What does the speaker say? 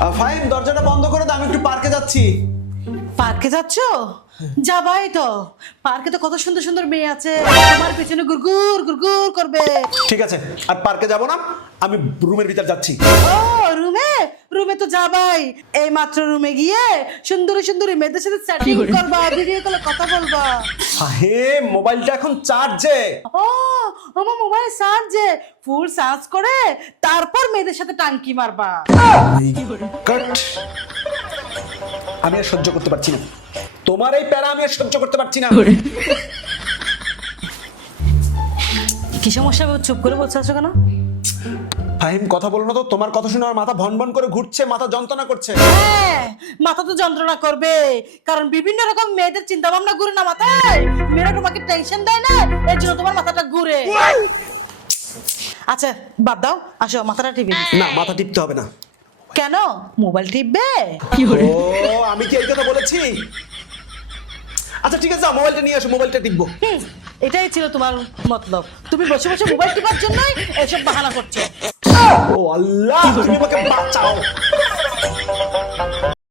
ফাহিম দরজাটা বন্ধ করে দাও, আমি একটু পার্কে যাচ্ছি। পার্কে যাচ্ছ? যাবাই তো। পার্কে তো কত সুন্দর সুন্দর মেয়ে আছে, তোমার পেছনে গুরগুর গুরগুর করবে। ঠিক আছে, আর পার্কে যাব না, আমি রুমের ভিতর যাচ্ছি। ও রুমে, রুমে তো যাবাই। এই মাত্র রুমে গিয়ে সুন্দরী সুন্দরী মেয়েদের সাথে চ্যাটিং করবা, ভিডিও কলে কথা বলবা। ফাহিম মোবাইলটা এখন চার্জে। ও আমার মোবাইল চার্জে, ফুল চার্জ করে তারপর মেয়েদের সাথে টাঙ্কি মারবা। কাট। আমি আর সহ্য করতে পারছি না, তোমার এই প্যারা আমি আর সহ্য করতে পারছি না। কি সমস্যা, চুপ করে বলছো আছো কেন? ফাহিম কথা বলো না তো, তোমার কথা শুনে আমার মাথা ভন ভন করে ঘুরছে, মাথা যন্ত্রণা করছে। হ্যাঁ, মাথা তো যন্ত্রণা করবে, কারণ বিভিন্ন রকম মেয়েদের চিন্তা ভাবনা ঘুরে না মাথায়। মেয়েরা তোমাকে টেনশন দেয় না, এর জন্য তোমার মাথাটা ঘুরে। আচ্ছা বাদ দাও, আসো মাথাটা টিপি। না, মাথা টিপতে হবে না। কেন? মোবাইল টিপবে? ও আমি কি এই কথা বলেছি? আচ্ছা ঠিক আছে, যাও মোবাইলটা নিয়ে আসো, মোবাইলটা টিপবো। এটাই ছিল তোমার মতলব, তুমি বসে বসে মোবাইল টিপার জন্যই এসব বাহানা করছো। ও আল্লাহ, তুমি আমাকে বাঁচাও।